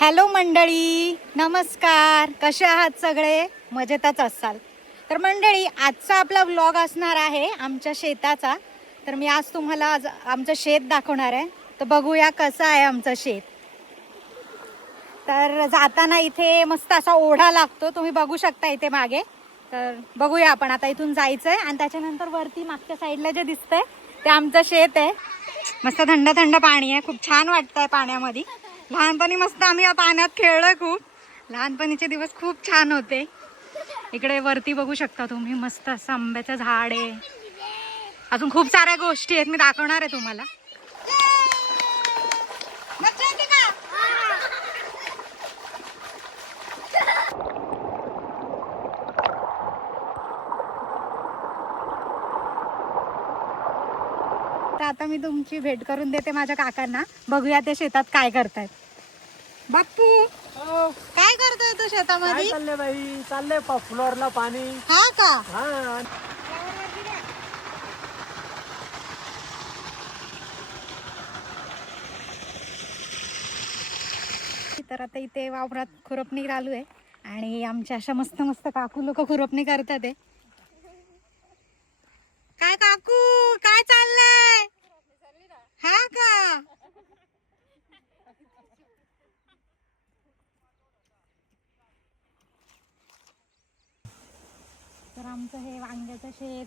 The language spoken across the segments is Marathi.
हॅलो मंडळी, नमस्कार. कसे आहात सगळे? मजेतच असाल तर मंडळी, आजचा आपला व्लॉग असणार आहे आमच्या शेताचा. तर मी आज तुम्हाला आमचं शेत दाखवणार आहे. तर बघूया कसं आहे आमचं शेत. तर जाताना इथे मस्त असा ओढा लागतो, तुम्ही बघू शकता इथे मागे. तर बघूया, आपण आता इथून जायचंय आणि त्याच्यानंतर वरती मागच्या साईडला जे दिसतंय ते आमचं शेत आहे. मस्त थंड थंड पाणी आहे, खूप छान वाटतंय पाण्यामध्ये. लहानपणी मस्त आम्ही या पाण्यात खेळलोय खूप. लहानपणीचे दिवस खूप छान होते. इकडे वरती बघू शकता तुम्ही, मस्त असं आंब्याचं झाड आहे. अजून खूप साऱ्या गोष्टी आहेत, मी दाखवणार आहे तुम्हाला. तर आता मी तुमची भेट करून देते माझ्या काकांना. बघूया ते शेतात काय करतायत. बाप्पू, काय करतोय तू शेतामध्ये? चाललंय बाई, चाललंय फ्लोअरला पाणी. हा का? हा. तर आता इथे वावरात खुरपणी चालू आहे आणि आमच्या अशा मस्त मस्त काकू लोक खुरपणी करतात आहे. काय काकू, काय चाललंय? हा का? तर आमचं हे वांग्याचं शेत,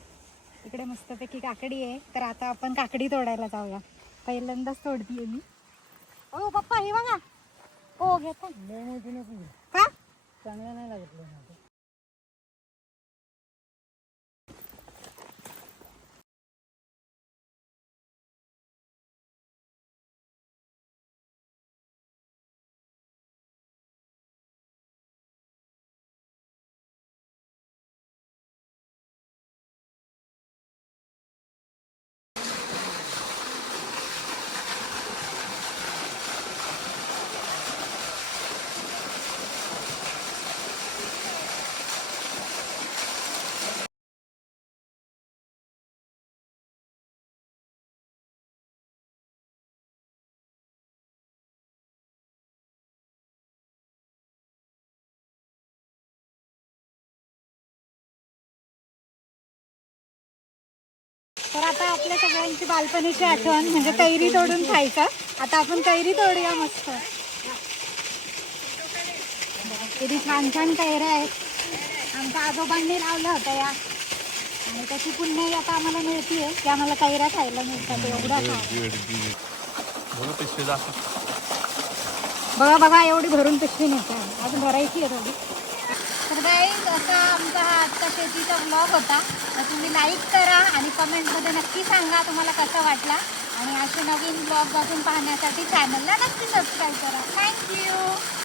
इकडे मस्तपैकी काकडी आहे. तर आता आपण काकडी तोडायला जाऊया. पहिल्यांदाच तोडतीये मी. ओ पप्पा, हे बघा. ओ घेता का? चांगलं नाही लागत. तर आता आपल्या सगळ्यांची बालपणीची आठवण म्हणजे कैरी तोडून खायचं. आता आपण कैरी तोडूया मस्त. किती छान छान कैऱ्या आहेत. आमच्या आजोबांनी लावलं होतं या, आणि त्याची पुण्य आता आम्हाला मिळतीये की आम्हाला कैऱ्या खायला मिळतात. एवढा बघा बघा, एवढी भरून पिशवी नेते. अजून भरायची आहे थोडी. तर गाईज, असा आमचा हा आजचा शेतीचा व्लॉग होता. तर तुम्ही लाईक करा आणि कमेंटमध्ये नक्की सांगा तुम्हाला कसा वाटला. आणि असे नवीन व्लॉग अजून पाहण्यासाठी चॅनलला नक्की सबस्क्राईब करा. थँक्यू.